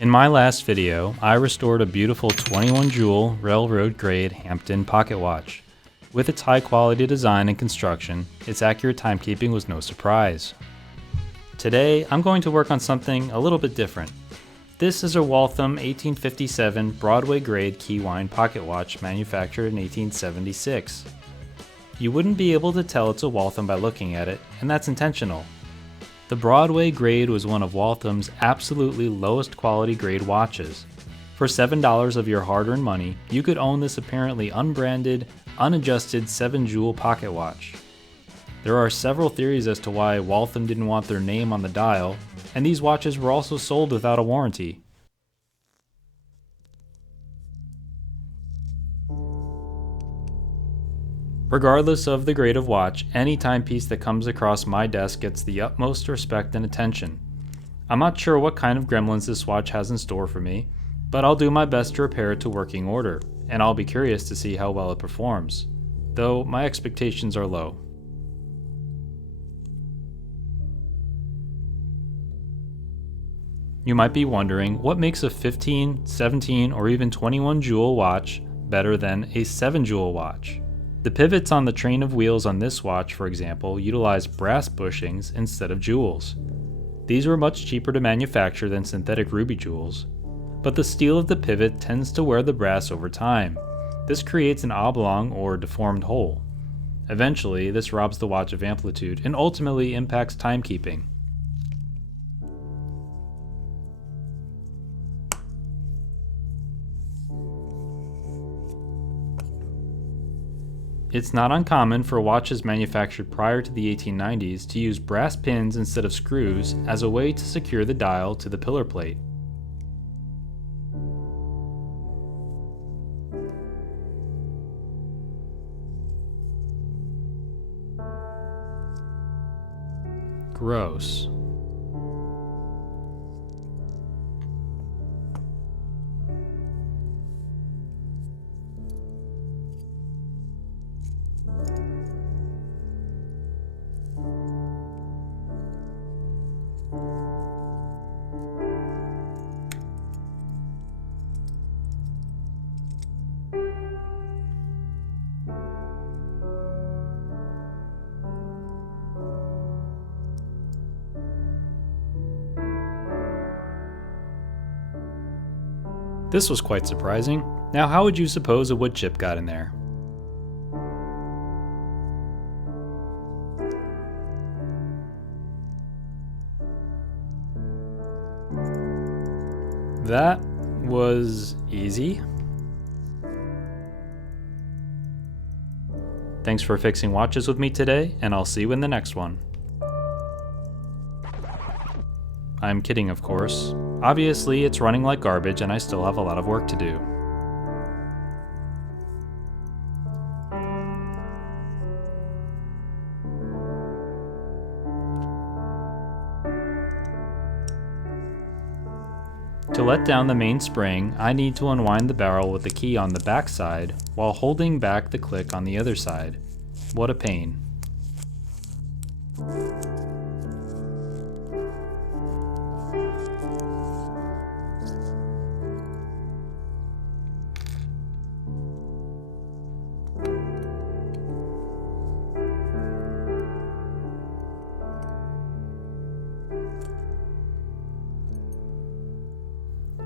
In my last video, I restored a beautiful 21 jewel railroad grade Hampton pocket watch. With its high quality design and construction, its accurate timekeeping was no surprise. Today, I'm going to work on something a little bit different. This is a Waltham 1857 Broadway grade keywind pocket watch manufactured in 1876. You wouldn't be able to tell it's a Waltham by looking at it, and that's intentional. The Broadway grade was one of Waltham's absolutely lowest quality grade watches. For $7 of your hard-earned money, you could own this apparently unbranded, unadjusted 7-jewel pocket watch. There are several theories as to why Waltham didn't want their name on the dial, and these watches were also sold without a warranty. Regardless of the grade of watch, any timepiece that comes across my desk gets the utmost respect and attention. I'm not sure what kind of gremlins this watch has in store for me, but I'll do my best to repair it to working order, and I'll be curious to see how well it performs, though my expectations are low. You might be wondering what makes a 15, 17, or even 21 jewel watch better than a 7-jewel watch. The pivots on the train of wheels on this watch, for example, utilize brass bushings instead of jewels. These were much cheaper to manufacture than synthetic ruby jewels, but the steel of the pivot tends to wear the brass over time. This creates an oblong or deformed hole. Eventually, this robs the watch of amplitude and ultimately impacts timekeeping. It's not uncommon for watches manufactured prior to the 1890s to use brass pins instead of screws as a way to secure the dial to the pillar plate. Gross. This was quite surprising. Now, how would you suppose a wood chip got in there? That was easy. Thanks for fixing watches with me today, and I'll see you in the next one. I'm kidding, of course. Obviously, it's running like garbage and I still have a lot of work to do. To let down the main spring, I need to unwind the barrel with the key on the back side while holding back the click on the other side. What a pain.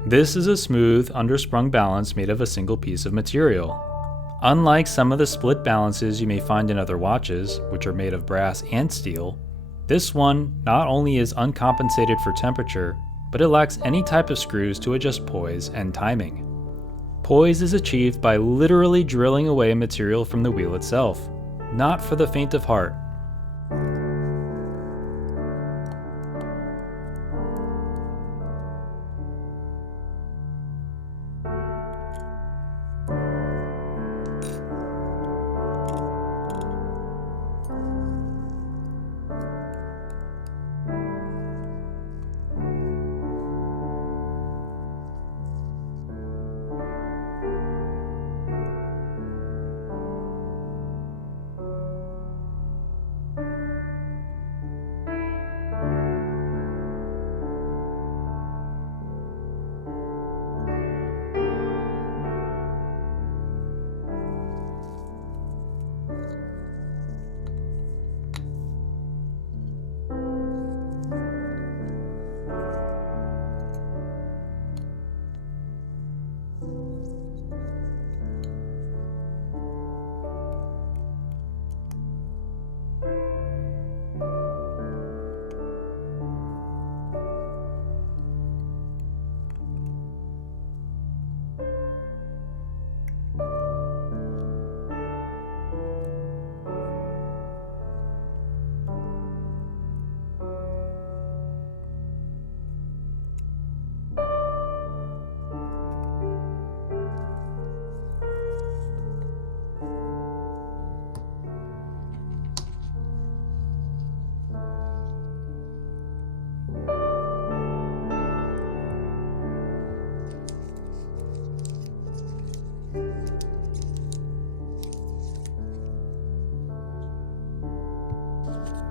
This is a smooth, undersprung balance made of a single piece of material. Unlike some of the split balances you may find in other watches, which are made of brass and steel, this one not only is uncompensated for temperature, but it lacks any type of screws to adjust poise and timing. Poise is achieved by literally drilling away material from the wheel itself, not for the faint of heart.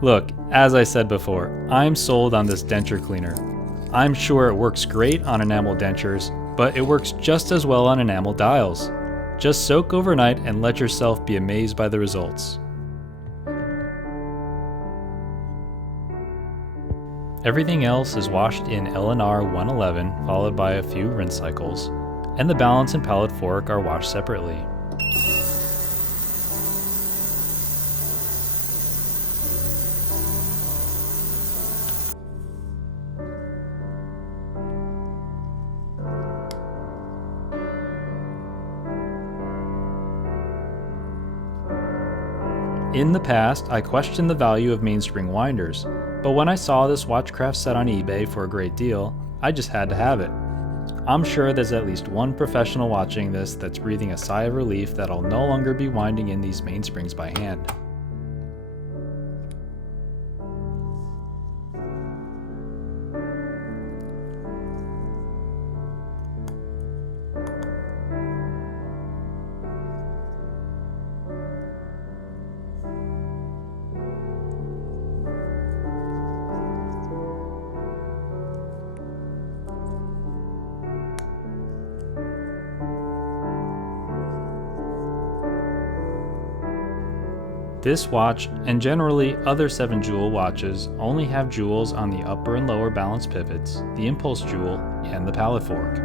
Look, as I said before, I'm sold on this denture cleaner. I'm sure it works great on enamel dentures, but it works just as well on enamel dials. Just soak overnight and let yourself be amazed by the results. Everything else is washed in L&R 111 followed by a few rinse cycles, and the balance and palette fork are washed separately. In the past, I questioned the value of mainspring winders, but when I saw this Watchcraft set on eBay for a great deal, I just had to have it. I'm sure there's at least one professional watching this that's breathing a sigh of relief that I'll no longer be winding in these mainsprings by hand. This watch, and generally other 7-jewel watches, only have jewels on the upper and lower balance pivots, the impulse jewel, and the palette fork.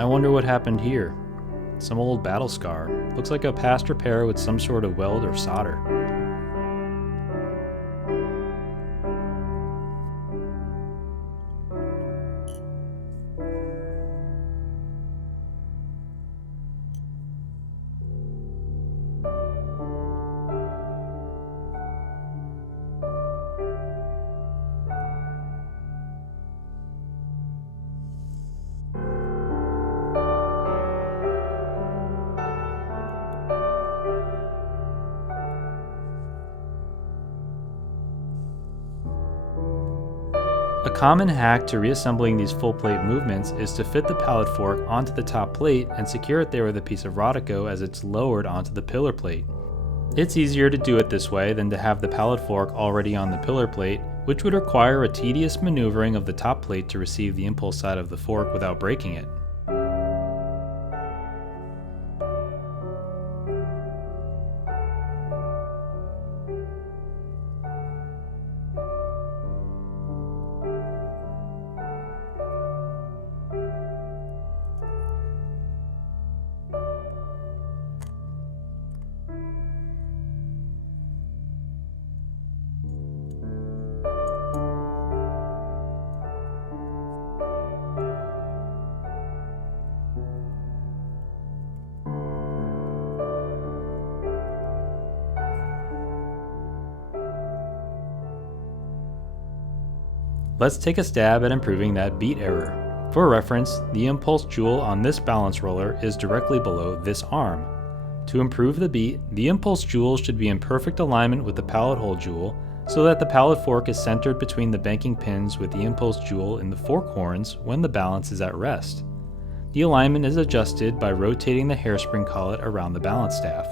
I wonder what happened here. Some old battle scar. Looks like a past repair with some sort of weld or solder. A common hack to reassembling these full plate movements is to fit the palette fork onto the top plate and secure it there with a piece of Rodico as it's lowered onto the pillar plate. It's easier to do it this way than to have the pallet fork already on the pillar plate, which would require a tedious maneuvering of the top plate to receive the impulse side of the fork without breaking it. Let's take a stab at improving that beat error. For reference, the impulse jewel on this balance roller is directly below this arm. To improve the beat, the impulse jewel should be in perfect alignment with the pallet hole jewel so that the pallet fork is centered between the banking pins with the impulse jewel in the fork horns when the balance is at rest. The alignment is adjusted by rotating the hairspring collet around the balance staff.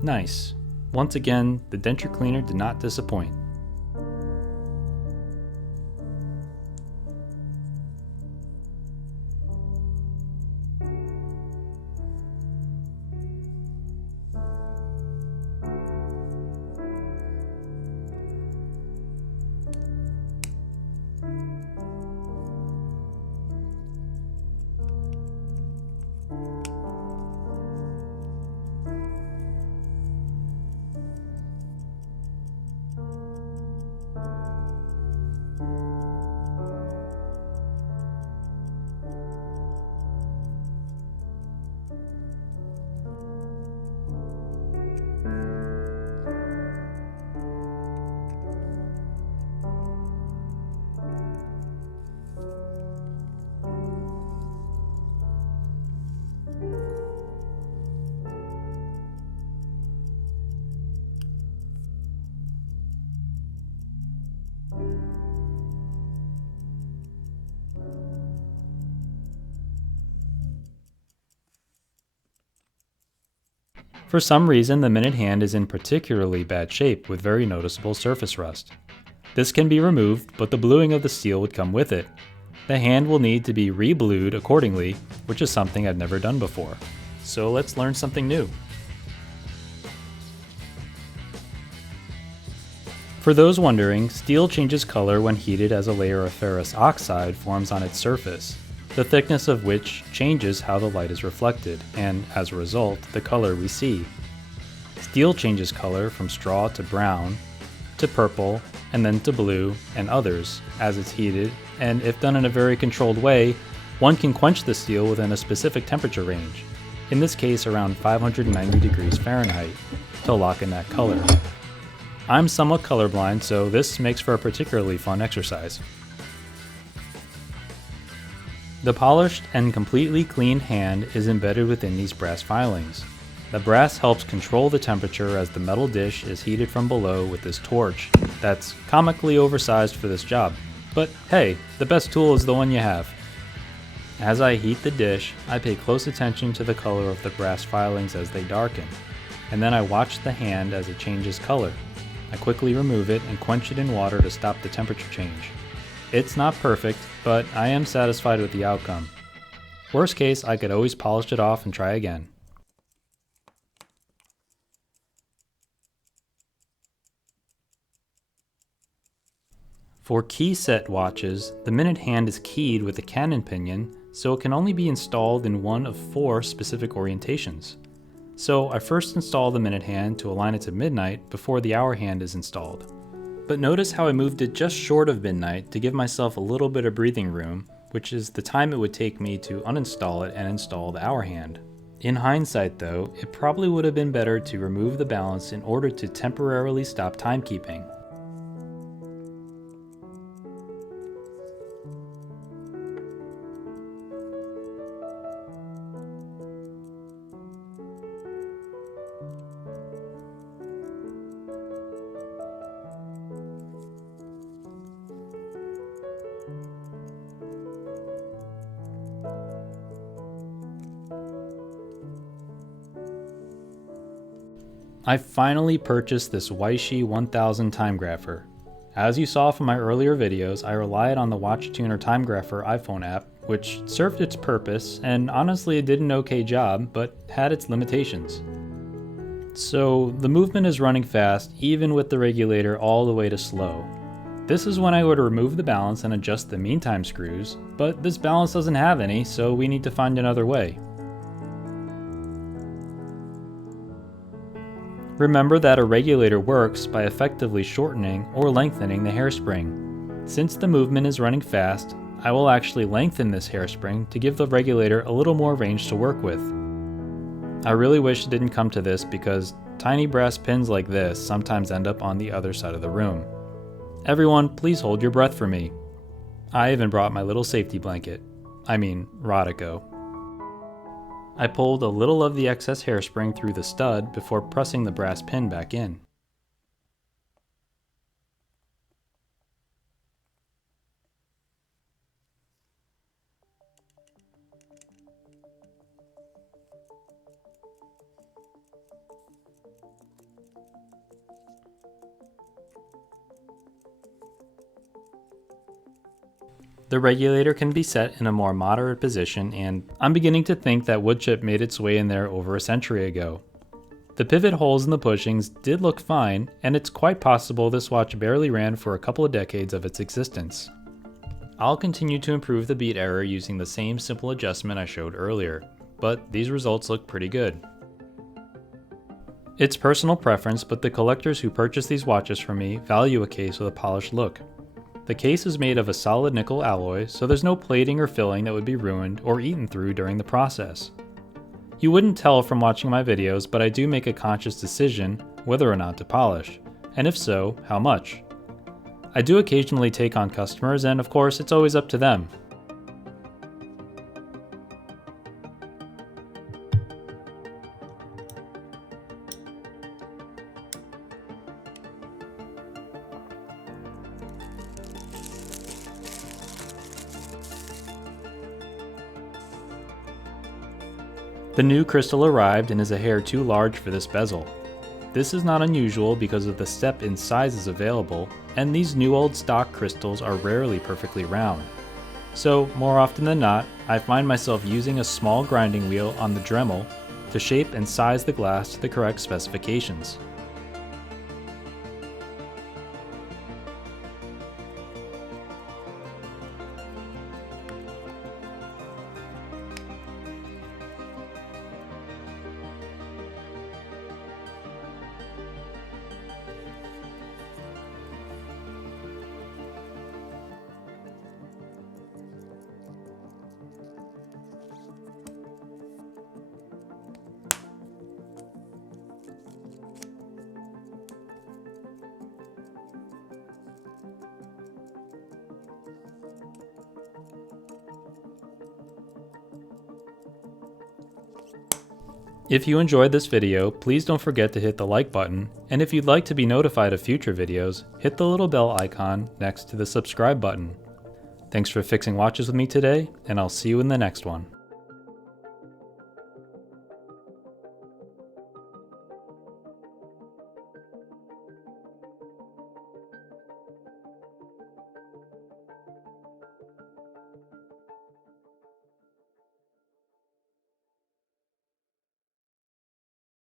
Nice. Once again, the denture cleaner did not disappoint. For some reason, the minute hand is in particularly bad shape with very noticeable surface rust. This can be removed, but the bluing of the steel would come with it. The hand will need to be re-blued accordingly, which is something I've never done before. So let's learn something new. For those wondering, steel changes color when heated as a layer of ferrous oxide forms on its surface, the thickness of which changes how the light is reflected, and, as a result, the color we see. Steel changes color from straw to brown, to purple, and then to blue, and others, as it's heated, and if done in a very controlled way, one can quench the steel within a specific temperature range, in this case around 590 degrees Fahrenheit, to lock in that color. I'm somewhat colorblind, so this makes for a particularly fun exercise. The polished and completely cleaned hand is embedded within these brass filings. The brass helps control the temperature as the metal dish is heated from below with this torch that's comically oversized for this job. But hey, the best tool is the one you have. As I heat the dish, I pay close attention to the color of the brass filings as they darken, and then I watch the hand as it changes color. I quickly remove it and quench it in water to stop the temperature change. It's not perfect, but I am satisfied with the outcome. Worst case, I could always polish it off and try again. For key set watches, the minute hand is keyed with a cannon pinion, so it can only be installed in one of 4 specific orientations. So I first install the minute hand to align it to midnight before the hour hand is installed. But notice how I moved it just short of midnight to give myself a little bit of breathing room, which is the time it would take me to uninstall it and install the hour hand. In hindsight though, it probably would have been better to remove the balance in order to temporarily stop timekeeping. I finally purchased this Weishi 1000 time grapher. As you saw from my earlier videos, I relied on the Watch Tuner Time Grapher iPhone app, which served its purpose, and honestly it did an okay job, but had its limitations. So the movement is running fast, even with the regulator all the way to slow. This is when I would remove the balance and adjust the meantime screws, but this balance doesn't have any, so we need to find another way. Remember that a regulator works by effectively shortening or lengthening the hairspring. Since the movement is running fast, I will actually lengthen this hairspring to give the regulator a little more range to work with. I really wish it didn't come to this because tiny brass pins like this sometimes end up on the other side of the room. Everyone, please hold your breath for me. I even brought my little safety blanket. Rodico. I pulled a little of the excess hairspring through the stud before pressing the brass pin back in. The regulator can be set in a more moderate position, and I'm beginning to think that wood chip made its way in there over a century ago. The pivot holes in the bushings did look fine, and it's quite possible this watch barely ran for a couple of decades of its existence. I'll continue to improve the beat error using the same simple adjustment I showed earlier, but these results look pretty good. It's personal preference, but the collectors who purchase these watches from me value a case with a polished look. The case is made of a solid nickel alloy, so there's no plating or filling that would be ruined or eaten through during the process. You wouldn't tell from watching my videos, but I do make a conscious decision whether or not to polish, and if so, how much. I do occasionally take on customers, and of course it's always up to them. The new crystal arrived and is a hair too large for this bezel. This is not unusual because of the step in sizes available, and these new old stock crystals are rarely perfectly round. So, more often than not, I find myself using a small grinding wheel on the Dremel to shape and size the glass to the correct specifications. If you enjoyed this video, please don't forget to hit the like button, and if you'd like to be notified of future videos, hit the little bell icon next to the subscribe button. Thanks for fixing watches with me today, and I'll see you in the next one.